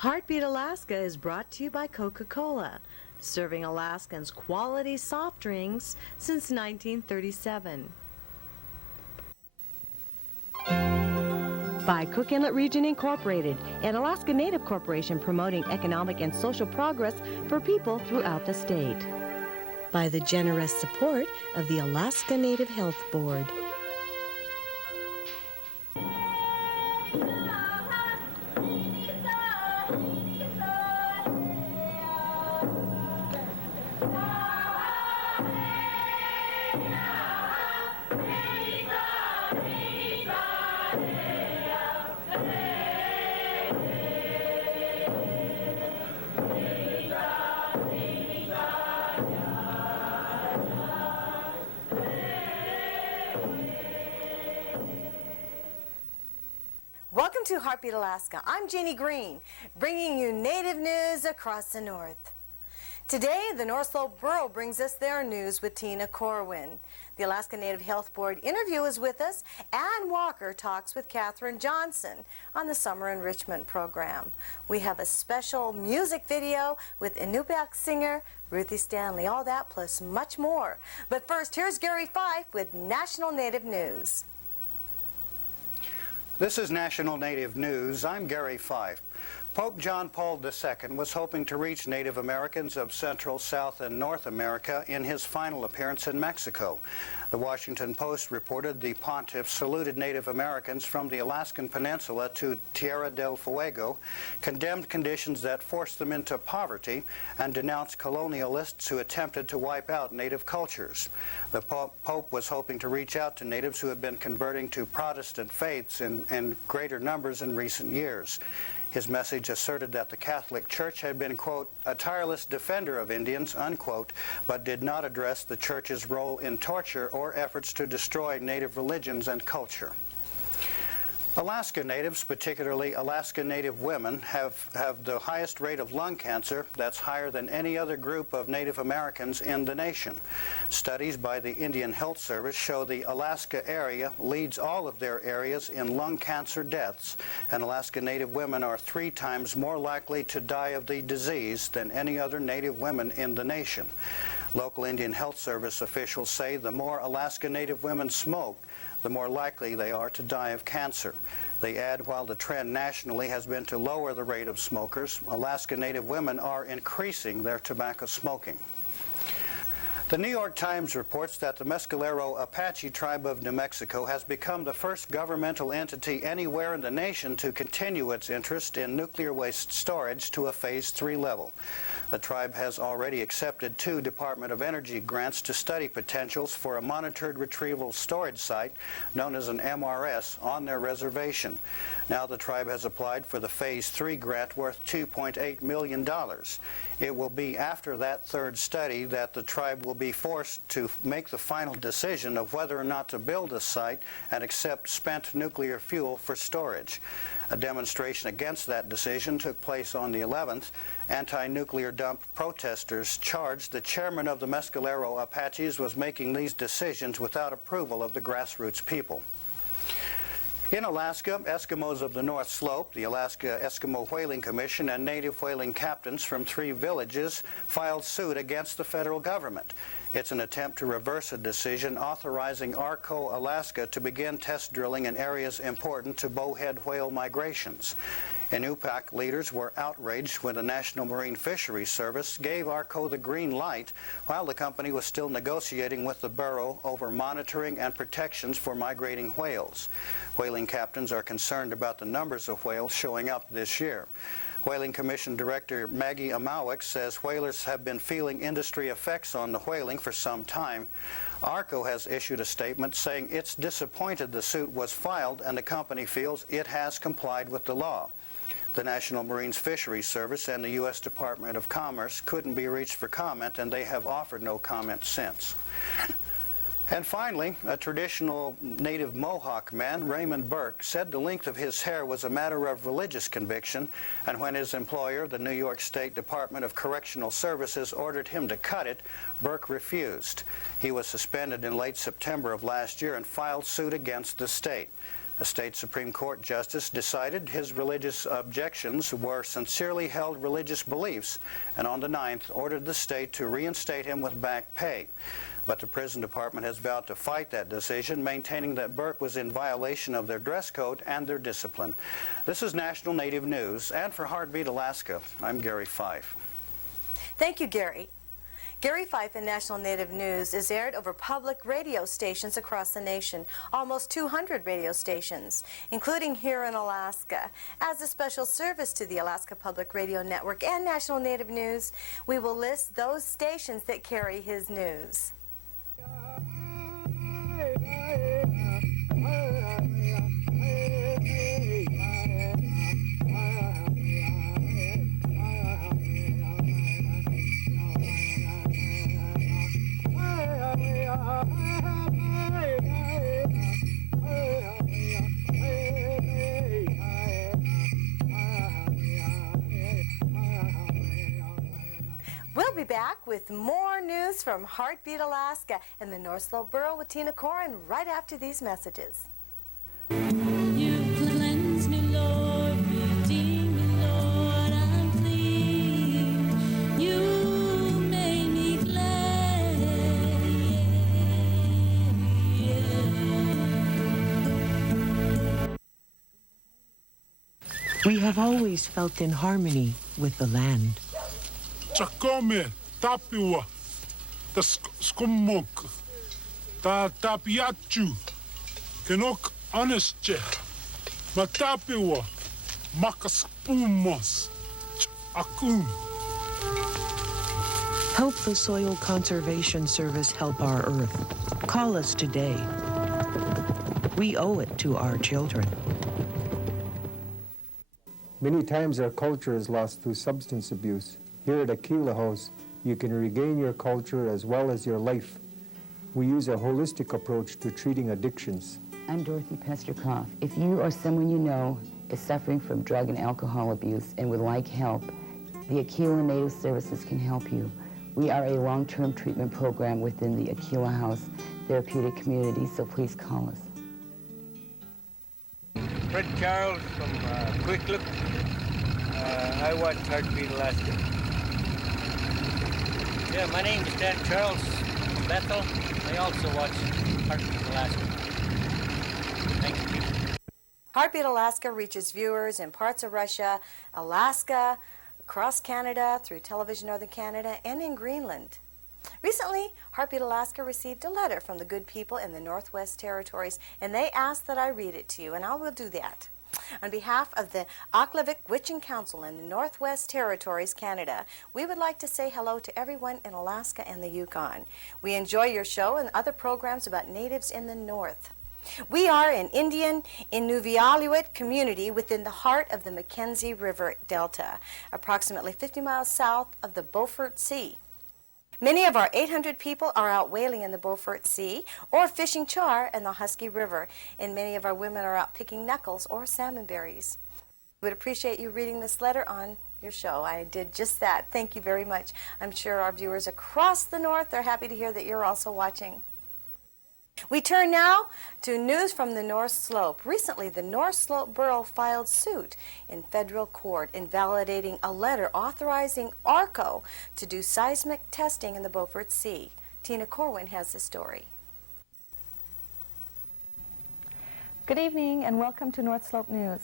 Heartbeat Alaska is brought to you by Coca-Cola, serving Alaskans quality soft drinks since 1937. By Cook Inlet Region Incorporated, an Alaska Native corporation promoting economic and social progress for people throughout the state. By the generous support of the Alaska Native Health Board. Welcome to Heartbeat Alaska. I'm Jeannie Green, bringing you Native news across the North. Today, the North Slope Borough brings us their news with Tina Corwin. The Alaska Native Health Board interview is with us. Ann Walker talks with Katherine Johnson on the Summer Enrichment Program. We have a special music video with Inupiaq singer Ruthie Stanley. All that plus much more. But first, here's Gary Fife with National Native News. This is National Native News. I'm Gary Fife. Pope John Paul II was hoping to reach Native Americans of Central, South, and North America in his final appearance in Mexico. The Washington Post reported the pontiff saluted Native Americans from the Alaskan Peninsula to Tierra del Fuego, condemned conditions that forced them into poverty, and denounced colonialists who attempted to wipe out Native cultures. The Pope was hoping to reach out to natives who had been converting to Protestant faiths in greater numbers in recent years. His message asserted that the Catholic Church had been, quote, a tireless defender of Indians, unquote, but did not address the Church's role in torture or efforts to destroy Native religions and culture. Alaska Natives, particularly Alaska Native women, have the highest rate of lung cancer. That's higher than any other group of Native Americans in the nation. Studies by the Indian Health Service show the Alaska area leads all of their areas in lung cancer deaths, and Alaska Native women are 3 times more likely to die of the disease than any other Native women in the nation. Local Indian Health Service officials say the more Alaska Native women smoke, the more likely they are to die of cancer. They add, while the trend nationally has been to lower the rate of smokers, Alaska Native women are increasing their tobacco smoking. The New York Times reports that the Mescalero Apache tribe of New Mexico has become the first governmental entity anywhere in the nation to continue its interest in nuclear waste storage to a Phase 3 level. The tribe has already accepted 2 Department of Energy grants to study potentials for a monitored retrieval storage site known as an MRS on their reservation. Now the tribe has applied for the Phase 3 grant worth $2.8 million. It will be after that 3rd study that the tribe will be forced to make the final decision of whether or not to build a site and accept spent nuclear fuel for storage. A demonstration against that decision took place on the 11th. Anti-nuclear dump protesters charged the chairman of the Mescalero Apaches was making these decisions without approval of the grassroots people. In Alaska, Eskimos of the North Slope, the Alaska Eskimo Whaling Commission, and native whaling captains from 3 villages filed suit against the federal government. It's an attempt to reverse a decision authorizing ARCO Alaska to begin test drilling in areas important to bowhead whale migrations. Inupiaq leaders were outraged when the National Marine Fisheries Service gave ARCO the green light while the company was still negotiating with the borough over monitoring and protections for migrating whales. Whaling captains are concerned about the numbers of whales showing up this year. Whaling Commission Director Maggie Ahmaogak says whalers have been feeling industry effects on the whaling for some time. ARCO has issued a statement saying it's disappointed the suit was filed and the company feels it has complied with the law. The National Marine Fisheries Service and the U.S. Department of Commerce couldn't be reached for comment, and they have offered no comment since. And finally, a traditional native Mohawk man, Raymond Burke, said the length of his hair was a matter of religious conviction, and when his employer, the New York State Department of Correctional Services, ordered him to cut it, Burke refused. He was suspended in late September of last year and filed suit against the state. A state Supreme Court justice decided his religious objections were sincerely held religious beliefs, and on the 9th ordered the state to reinstate him with back pay. But the prison department has vowed to fight that decision, maintaining that Burke was in violation of their dress code and their discipline. This is National Native News, and for Heartbeat Alaska, I'm Gary Fife. Thank you, Gary. Gary Fife in National Native News is aired over public radio stations across the nation, almost 200 radio stations, including here in Alaska. As a special service to the Alaska Public Radio Network and National Native News, we will list those stations that carry his news. We'll be back with more news from Heartbeat Alaska and the North Slope Borough with Tina Corwin right after these messages. You cleanse me, Lord, redeem me, Lord, I'm clean. You made me glad. We have always felt in harmony with the land. Chakome, tapiwa, ta skumok, ta tapiachu, kenok honestje, matapiwa, makaspumos, akum. Help the Soil Conservation Service help our earth. Call us today. We owe it to our children. Many times our culture is lost through substance abuse. Here at Aquila House, you can regain your culture as well as your life. We use a holistic approach to treating addictions. I'm Dorothy Pesterkoff. If you or someone you know is suffering from drug and alcohol abuse and would like help, the Aquila Native Services can help you. We are a long-term treatment program within the Aquila House therapeutic community, so please call us. Fred Charles from Quick Look. I watch Heartbeat Alaska. Yeah, my name is Dan Charles from Bethel. I also watch Heartbeat Alaska. Thank you. Heartbeat Alaska reaches viewers in parts of Russia, Alaska, across Canada, through Television Northern Canada, and in Greenland. Recently, Heartbeat Alaska received a letter from the good people in the Northwest Territories, and they asked that I read it to you, and I will do that. On behalf of the Aklavik Witching Council in the Northwest Territories, Canada, we would like to say hello to everyone in Alaska and the Yukon. We enjoy your show and other programs about natives in the North. We are an Indian Inuvialuit community within the heart of the Mackenzie River Delta, approximately 50 miles south of the Beaufort Sea. Many of our 800 people are out whaling in the Beaufort Sea or fishing char in the Husky River, and many of our women are out picking knuckles or salmon berries. We would appreciate you reading this letter on your show. I did just that. Thank you very much. I'm sure our viewers across the North are happy to hear that you're also watching. We turn now to news from the North Slope. Recently, the North Slope Borough filed suit in federal court invalidating a letter authorizing ARCO to do seismic testing in the Beaufort Sea. Tina Corwin has the story. Good evening and welcome to North Slope News.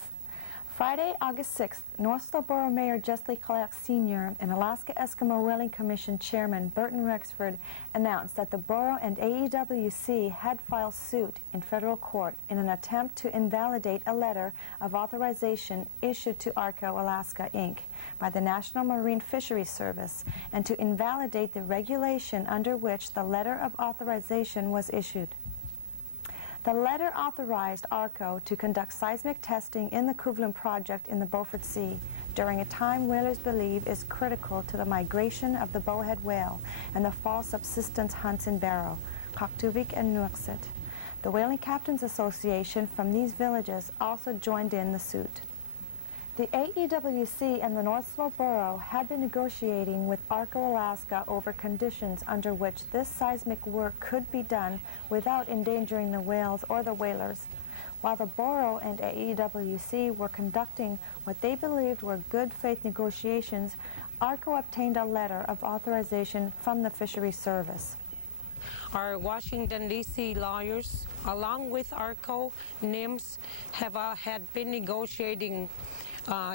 Friday, August 6th, North Slope Borough Mayor Jeslie Clark Sr. and Alaska Eskimo Whaling Commission Chairman Burton Rexford announced that the borough and AEWC had filed suit in federal court in an attempt to invalidate a letter of authorization issued to ARCO Alaska, Inc. by the National Marine Fisheries Service and to invalidate the regulation under which the letter of authorization was issued. The letter authorized ARCO to conduct seismic testing in the Kuvlin project in the Beaufort Sea during a time whalers believe is critical to the migration of the bowhead whale and the fall subsistence hunts in Barrow, Kaktuvik and Nuiqsut. The Whaling Captains Association from these villages also joined in the suit. The AEWC and the North Slope Borough had been negotiating with ARCO Alaska over conditions under which this seismic work could be done without endangering the whales or the whalers. While the borough and AEWC were conducting what they believed were good faith negotiations, ARCO obtained a letter of authorization from the Fisheries Service. Our Washington, D.C. lawyers, along with ARCO, NIMS, had been negotiating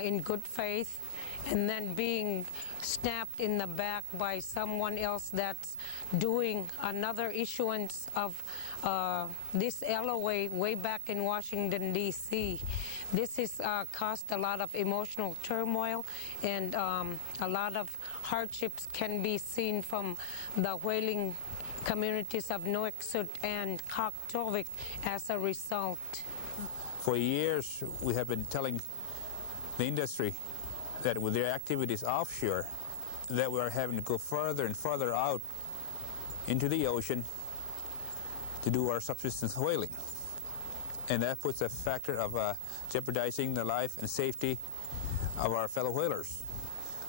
in good faith, and then being snapped in the back by someone else that's doing another issuance of this LOA way back in Washington, D.C. This has caused a lot of emotional turmoil, and a lot of hardships can be seen from the whaling communities of Canoeists and Kaktovik as a result. For years, we have been telling the industry that with their activities offshore, that we are having to go further and further out into the ocean to do our subsistence whaling. And that puts a factor of jeopardizing the life and safety of our fellow whalers.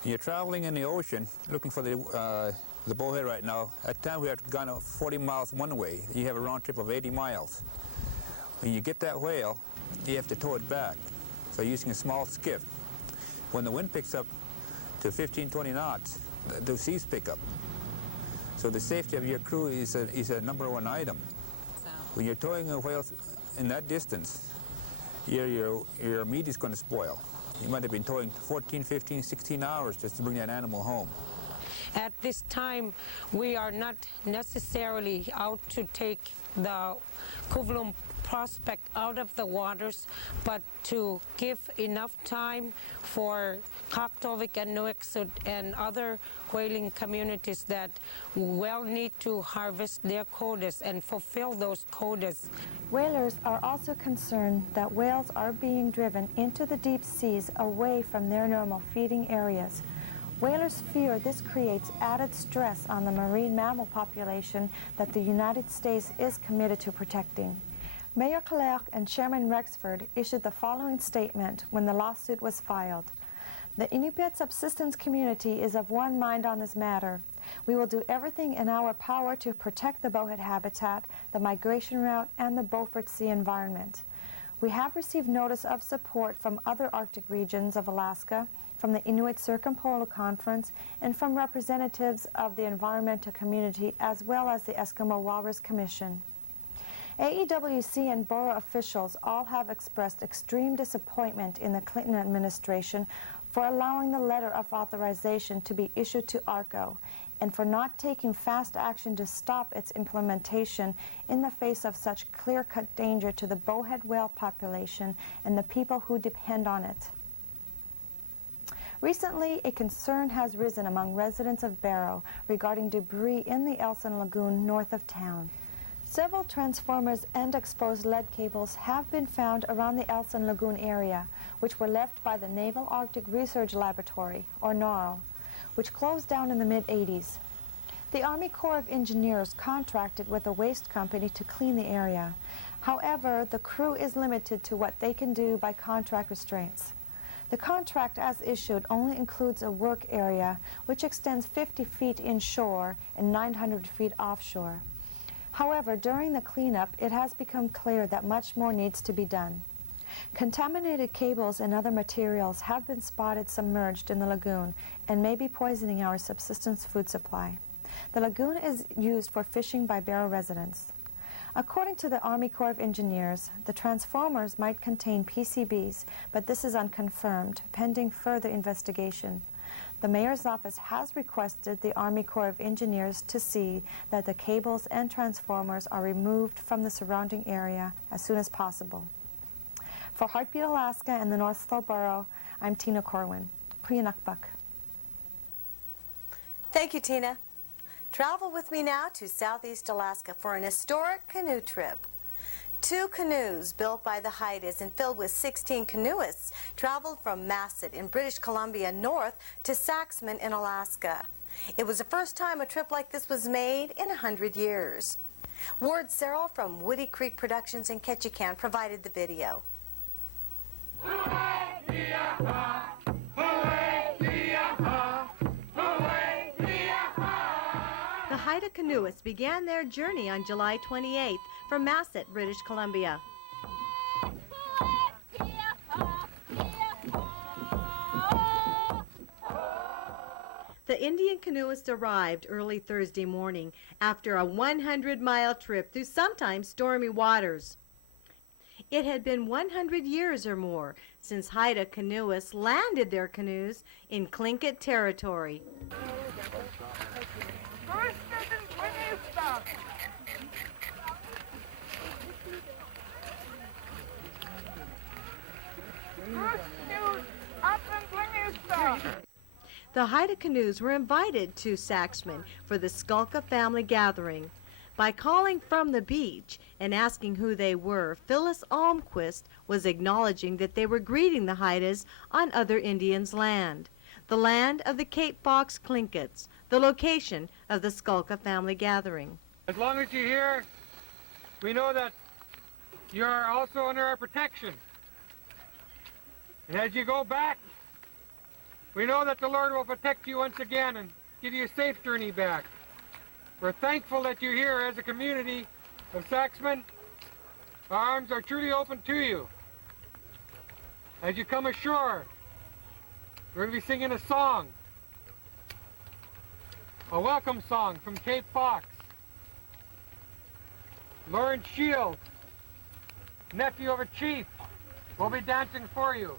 When you're traveling in the ocean, looking for the bowhead right now, at times we have gone 40 miles one way. You have a round trip of 80 miles. When you get that whale, you have to tow it back. So using a small skiff. When the wind picks up to 15, 20 knots, the seas pick up. So the safety of your crew is a #1 item. When you're towing a whale in that distance, your meat is going to spoil. You might have been towing 14, 15, 16 hours just to bring that animal home. At this time, we are not necessarily out to take the Kuvlum prospect out of the waters, but to give enough time for Kaktovik and Canoeists and other whaling communities that well need to harvest their quotas and fulfill those quotas. Whalers are also concerned that whales are being driven into the deep seas away from their normal feeding areas. Whalers fear this creates added stress on the marine mammal population that the United States is committed to protecting. Mayor Clerc and Chairman Rexford issued the following statement when the lawsuit was filed. The Inupiat subsistence community is of one mind on this matter. We will do everything in our power to protect the bowhead habitat, the migration route, and the Beaufort Sea environment. We have received notice of support from other Arctic regions of Alaska, from the Inuit Circumpolar Conference, and from representatives of the environmental community as well as the Eskimo Walrus Commission. AEWC and borough officials all have expressed extreme disappointment in the Clinton administration for allowing the letter of authorization to be issued to ARCO and for not taking fast action to stop its implementation in the face of such clear-cut danger to the bowhead whale population and the people who depend on it. Recently, a concern has risen among residents of Barrow regarding debris in the Elson Lagoon north of town. Several transformers and exposed lead cables have been found around the Elson Lagoon area, which were left by the Naval Arctic Research Laboratory, or NARL, which closed down in the mid-'80s. The Army Corps of Engineers contracted with a waste company to clean the area. However, the crew is limited to what they can do by contract restraints. The contract as issued only includes a work area which extends 50 feet inshore and 900 feet offshore. However, during the cleanup, it has become clear that much more needs to be done. Contaminated cables and other materials have been spotted submerged in the lagoon and may be poisoning our subsistence food supply. The lagoon is used for fishing by Barrow residents. According to the Army Corps of Engineers, the transformers might contain PCBs, but this is unconfirmed, pending further investigation. The Mayor's office has requested the Army Corps of Engineers to see that the cables and transformers are removed from the surrounding area as soon as possible. For Heartbeat Alaska and the North Slope Borough, I'm Tina Corwin. Kuyanakbuk. Thank you, Tina. Travel with me now to Southeast Alaska for an historic canoe trip. 2 canoes built by the Haidas and filled with 16 canoeists traveled from Massett in British Columbia north to Saxman in Alaska. It was the first time a trip like this was made in 100 years. Ward Serrell from Woody Creek Productions in Ketchikan provided the video. The Haida Canoists began their journey on July 28th from Massett, British Columbia. The Indian canoeists arrived early Thursday morning after a 100-mile trip through sometimes stormy waters. It had been 100 years or more since Haida Canoists landed their canoes in Tlingit territory. The Haida canoes were invited to Saxman for the Skulka family gathering. By calling from the beach and asking who they were, Phyllis Almquist was acknowledging that they were greeting the Haidas on other Indians' land, the land of the Cape Fox Tlinkits, the location of the Skulka family gathering. As long as you're here, we know that you're also under our protection. And as you go back, we know that the Lord will protect you once again and give you a safe journey back. We're thankful that you're here as a community of Saxman. Our arms are truly open to you. As you come ashore, we're going to be singing a song, a welcome song from Cape Fox. Lawrence Shields, nephew of a chief, will be dancing for you.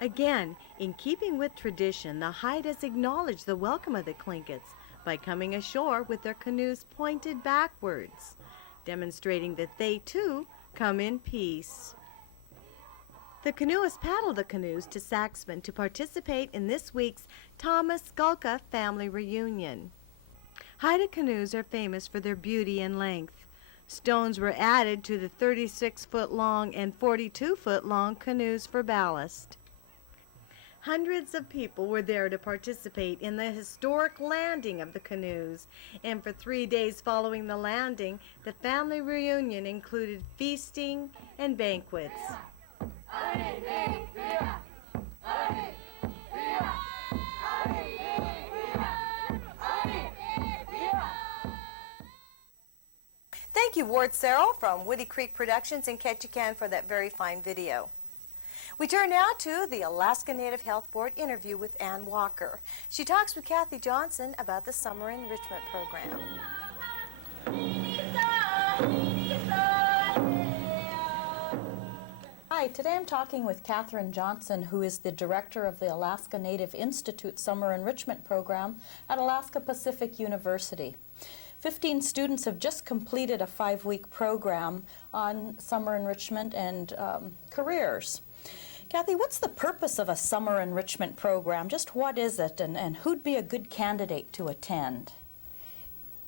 Again, in keeping with tradition, the Haidas acknowledge the welcome of the Tlinkits by coming ashore with their canoes pointed backwards, demonstrating that they too come in peace. The canoeists paddled the canoes to Saxman to participate in this week's Thomas Skulka family reunion. Haida canoes are famous for their beauty and length. Stones were added to the 36-foot-long and 42-foot-long canoes for ballast. Hundreds of people were there to participate in the historic landing of the canoes, and for 3 days following the landing, the family reunion included feasting and banquets. Thank you, Ward Serrell from Woody Creek Productions in Ketchikan for that very fine video. We turn now to the Alaska Native Health Board interview with Ann Walker. She talks with Kathy Johnson about the Summer Enrichment Program. Hi, today I'm talking with Katherine Johnson, who is the director of the Alaska Native Institute Summer Enrichment Program at Alaska Pacific University. 15 students have just completed a 5-week program on summer enrichment and careers. Kathy, what's the purpose of a summer enrichment program? Just what is it, and who'd be a good candidate to attend?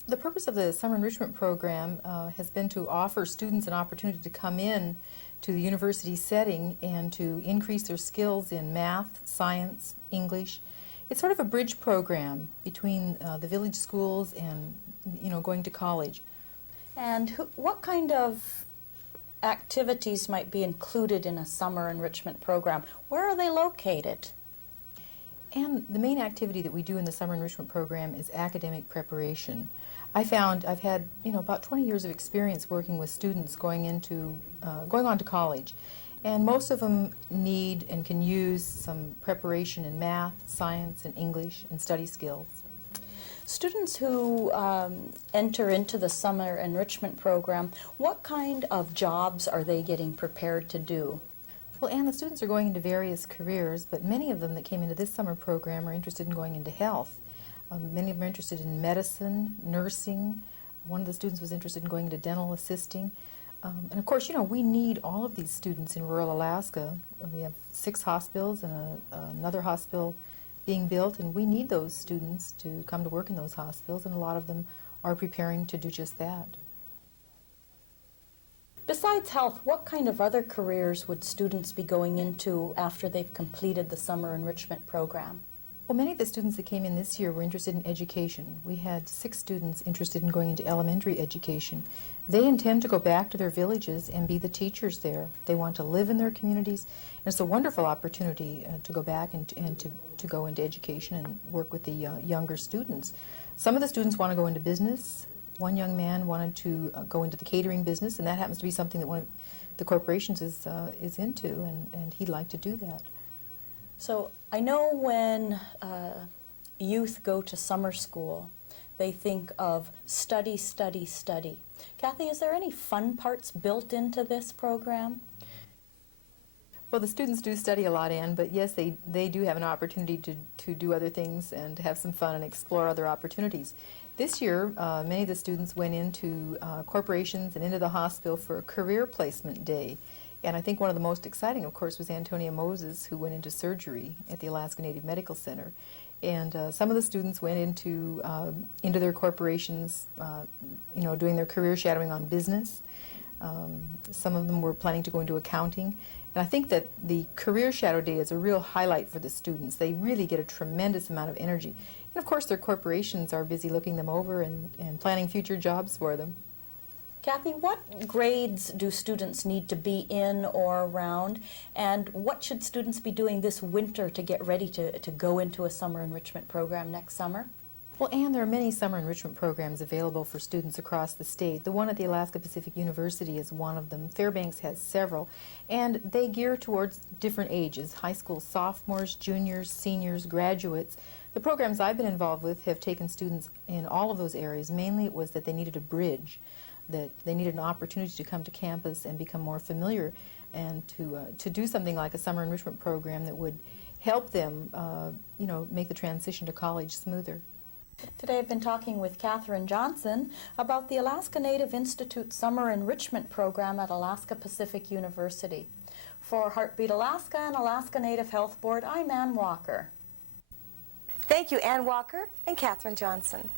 The purpose of the summer enrichment program has been to offer students an opportunity to come in to the university setting and to increase their skills in math, science, English. It's sort of a bridge program between the village schools and, going to college. And what kind of activities might be included in a summer enrichment program? Where are they located? And the main activity that we do in the summer enrichment program is academic preparation. I've had about 20 years of experience working with students going on to college, and most of them need and can use some preparation in math, science, and English, and study skills. Students who enter into the summer enrichment program, what kind of jobs are they getting prepared to do? Well, Anne, the students are going into various careers, but many of them that came into this summer program are interested in going into health. Many of them are interested in medicine, nursing. One of the students was interested in going into dental assisting. And of course, we need all of these students in rural Alaska. We have 6 hospitals and another hospital being built, and we need those students to come to work in those hospitals, and a lot of them are preparing to do just that. Besides health, what kind of other careers would students be going into after they've completed the summer enrichment program? Well, many of the students that came in this year were interested in education. We had 6 students interested in going into elementary education. They intend to go back to their villages and be the teachers there. They want to live in their communities, and it's a wonderful opportunity to go back and to go into education and work with the younger students. Some of the students want to go into business. One young man wanted to go into the catering business, and that happens to be something that one of the corporations is into, and he'd like to do that. So I know when youth go to summer school, they think of study, study, study. Kathy, is there any fun parts built into this program? Well, the students do study a lot, Ann, but yes, they do have an opportunity to do other things and to have some fun and explore other opportunities. This year, many of the students went into corporations and into the hospital for a career placement day. And I think one of the most exciting, of course, was Antonia Moses, who went into surgery at the Alaska Native Medical Center. And some of the students went into their corporations, doing their career shadowing on business. Some of them were planning to go into accounting. And I think that the Career Shadow Day is a real highlight for the students. They really get a tremendous amount of energy. And of course, their corporations are busy looking them over and planning future jobs for them. Kathy, what grades do students need to be in or around, and what should students be doing this winter to get ready to go into a summer enrichment program next summer? Well, Ann, there are many summer enrichment programs available for students across the state. The one at the Alaska Pacific University is one of them. Fairbanks has several, and they gear towards different ages: high school sophomores, juniors, seniors, graduates. The programs I've been involved with have taken students in all of those areas. Mainly it was that they needed a bridge, that they needed an opportunity to come to campus and become more familiar, and to do something like a summer enrichment program that would help them make the transition to college smoother. Today I've been talking with Katherine Johnson about the Alaska Native Institute Summer Enrichment Program at Alaska Pacific University. For Heartbeat Alaska and Alaska Native Health Board, I'm Ann Walker. Thank you, Ann Walker and Katherine Johnson.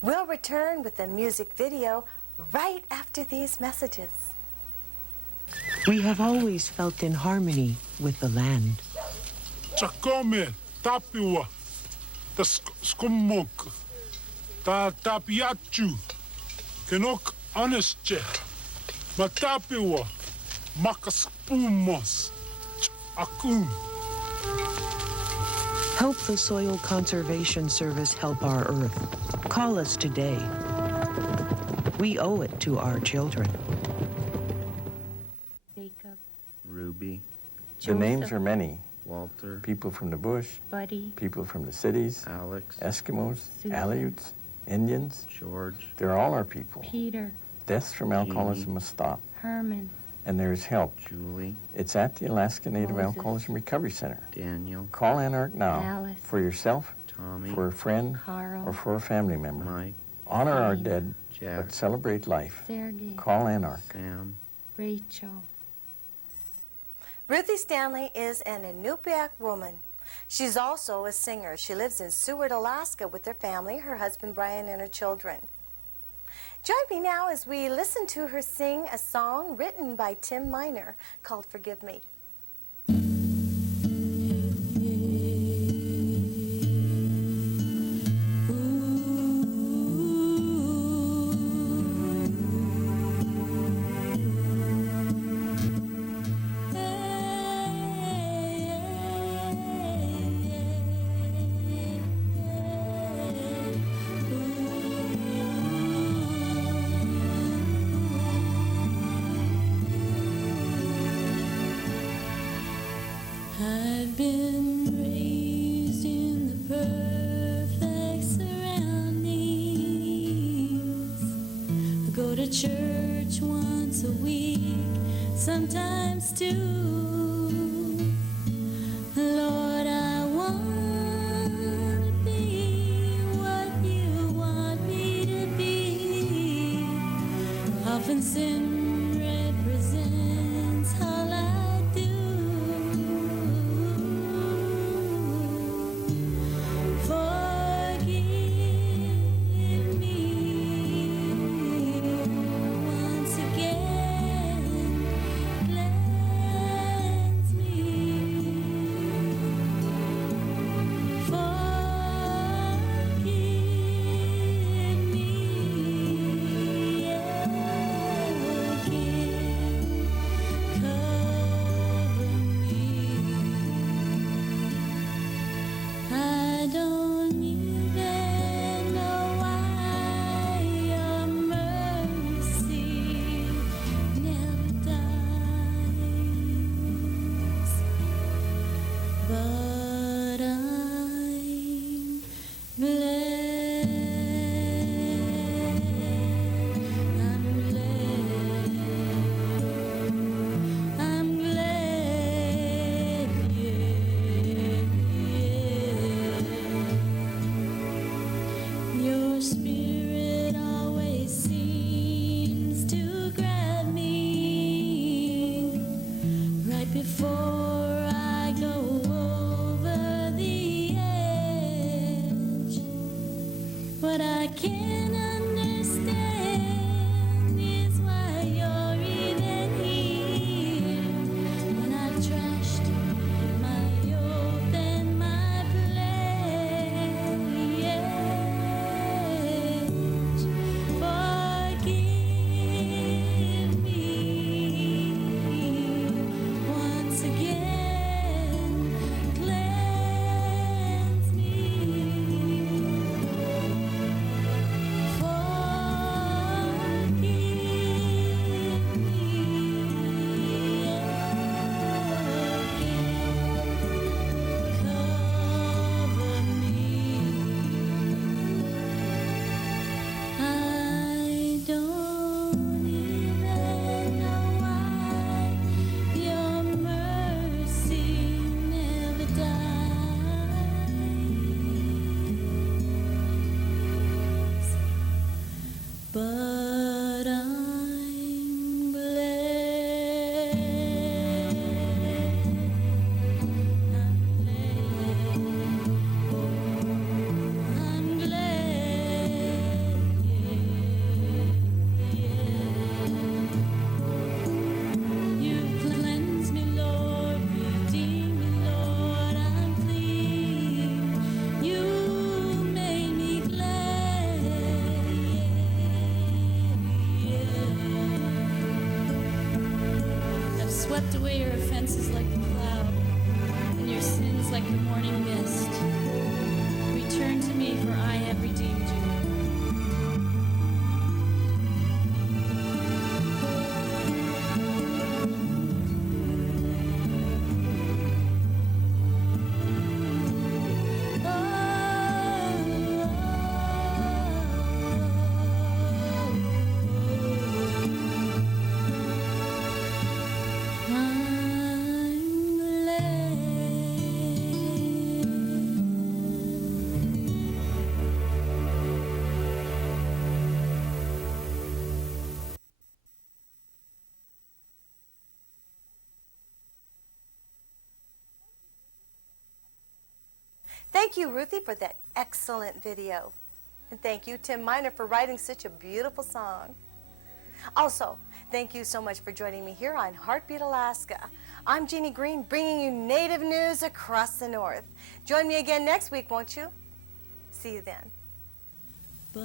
We'll return with the music video right after these messages. We have always felt in harmony with the land. Chakome, tapiwa, the skumok, ta tapiachu, kenok honestje, matapiwa, makaspumos, akum. Help the Soil Conservation Service help our earth. Call us today. We owe it to our children. Jacob. Ruby. Joseph. The names are many. Walter. People from the bush. Buddy. People from the cities. Alex. Eskimos. Susan. Aleuts. Indians. George. They're all our people. Peter. Deaths from alcoholism must stop. Herman. And there's help. Julie. It's at the Alaska Native Moses. Alcoholism Recovery Center. Daniel. Call Anarch now. Alice. For yourself, Tommy. for a friend, Carl. or for a family member. Mike. Honor our Jane. dead, Jack. but celebrate life. Sergey. Call Anarch. Sam. Rachel. Ruthie Stanley is an Inupiaq woman. She's also a singer. She lives in Seward, Alaska with her family, her husband Brian, and her children. Join me now as we listen to her sing a song written by Tim Miner called Forgive Me. I've been raised in the perfect surroundings. I go to church once a week, sometimes two. Lord, I want to be what you want me to be. Often sin represents all I do. Forgive me once again, cleanse me. but I'm glad. I'm glad, You've cleansed me, Lord, redeemed me, Lord, I'm clean. You made me glad, I've swept away your offenses like the cloud, and your sins like the morning mist. Return to me, for I have redeemed you. Thank you, Ruthie, for that excellent video. And thank you, Tim Miner, for writing such a beautiful song. Also, thank you so much for joining me here on Heartbeat Alaska. I'm Jeannie Green, bringing you Native news across the North. Join me again next week, won't you? See you then. But